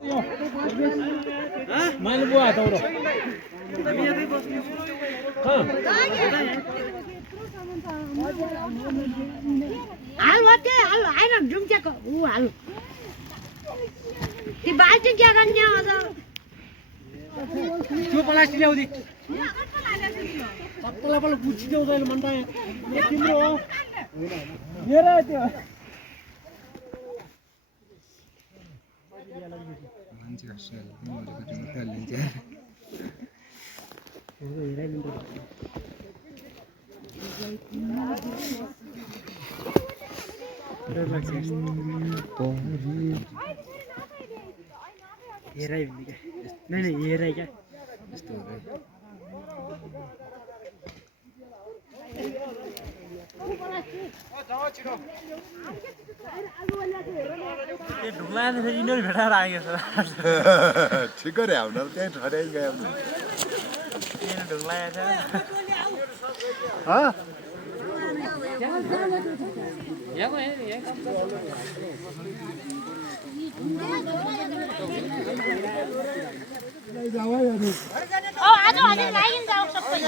मैले बुवा दौरो हाल होते हाल आएन जुम्च्याको उ हाल ती बाल्टी के गर्ने अझ त्यो प्लास्टिक ल्याउँदी पत्ला पत्ला बुझिदेऊ त मन त तिम्रो हो मेरो त्यो मान्छे हस्छ तिमीहरुको जुन लिन्छ हेराइ भन्ने क्या नै हेराइ क्या यस्तो हो ए ढुङ्गा फेरि यिनीहरू भेटाएर आएको छ ठिक गरे हाम्रो त्यही ठड्याइ गयो ढुङ्गा हा आज हजुर लागिन जाऊ सबै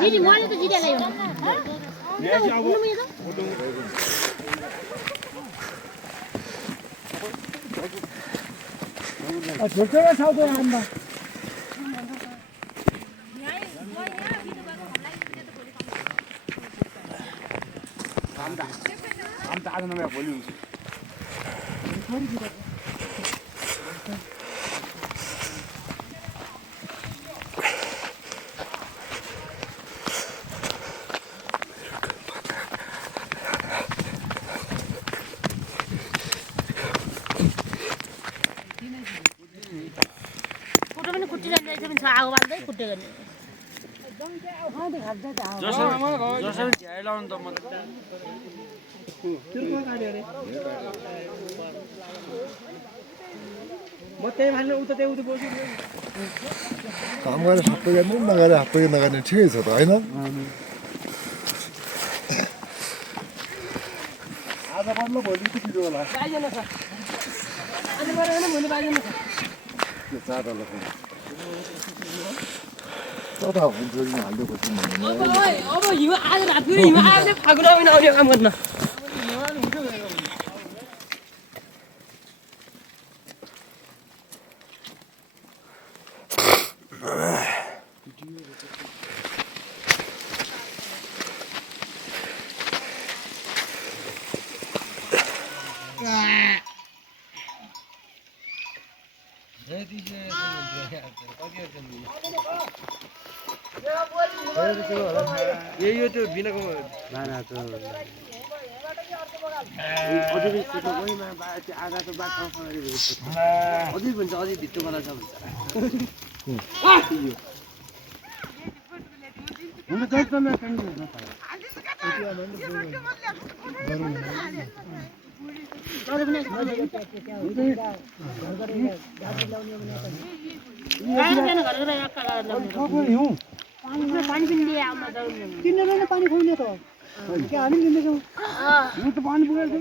दिदी मैले त जितेलाई हो छोटो छ त आम्बा हामी त आज नभए भोलि हुन्छ कुटो पनि कुटिरहन्छ रहेछ पनि छ आगो बाल्दै कुटे गर्ने जसरी झ्याइ लाउनु त म त्यही भन्ने उता त्यही उता बस्छु काम गरेर सबै गर्ने नगरेर सबै नगर्ने ठिकै छ त होइन आज बन्द भोलि त छिटो होला बाइजन छ आज गरेर भोलि बाइजन छ त्यो चारवटा तथा हुन्छ नि हाल्दै बस्नु अब हिउँ आज रात फेरि हिउँ आएर फागुन महिना आउने काम गर्न यो त्यो बिनाको बाना त अझै त्यो गइमा आधा त बाटो अझै भन्छ अझै भित्तो गला छ भन्छ हुन त एकदमै पानी पनि दिए आउन किन्ने पानी खुवाउने त के हामी लिँदैछौँ म त पानी पुगेको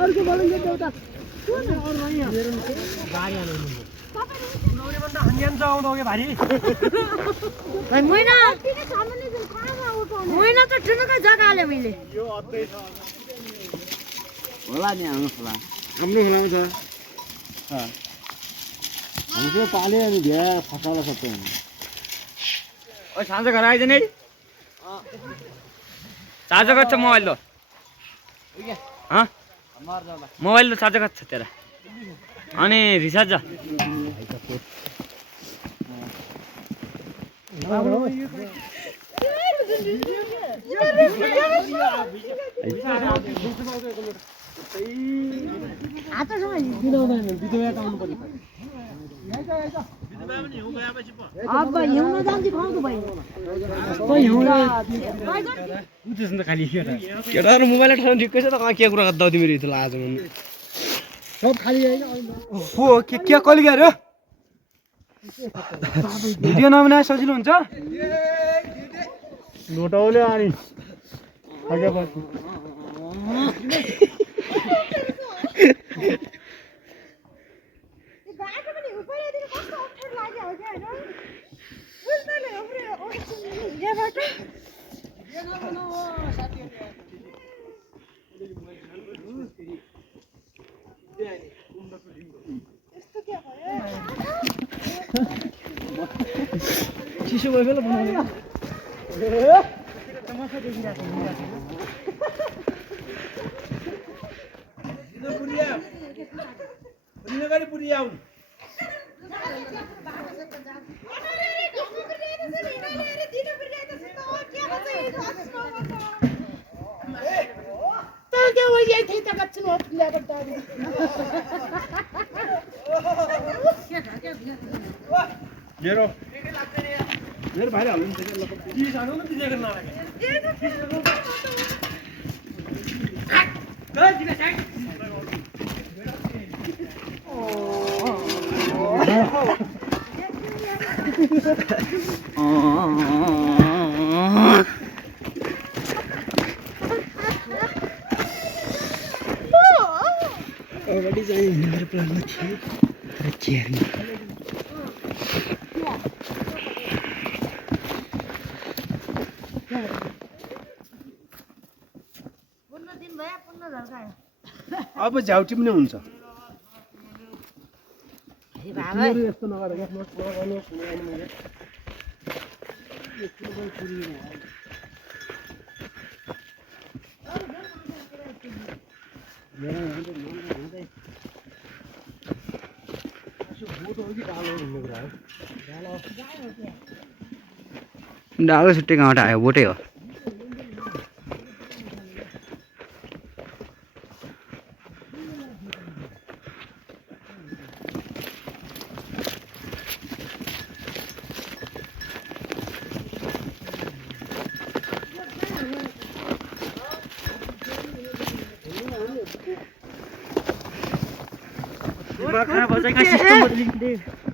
अर्को बोलिन्छ एउटा महिना त ठुलोकै जग्गा हाल्यो मैले होला नि हाम्रो खोला हाम्रो खोलामा छ हामीले पाले अनि भ्या फसाला सबै ओ साँझ घर आइज नि चार्ज गर्छ मोबाइल लो हाँ मोबाइल लो चार्ज गर्छ तेरा अनि रिचार्ज अब हिउँद जान्छ खुवाउँछु भाइ केटाहरू मोबाइल ठाउँ ठिकै छ त के कुरा गर्दा तिमीहरू यति आज सब खाली होइन हो के कहिले गएर भिडियो नबनाए सजिलो हुन्छ लोटाउले अनि चिसो भयो बेला बनाउने मेरो भाइले हाल्नु अगाडि चाहिँ मेरो प्लानमा थियो तर चेयरमा अब झ्याउटी पनि हुन्छ यस्तो नगरेर डालो छुट्टै गाउँबाट आयो बोटै हो दिमाग खराब हो जाएगा सिस्टम बदलिंग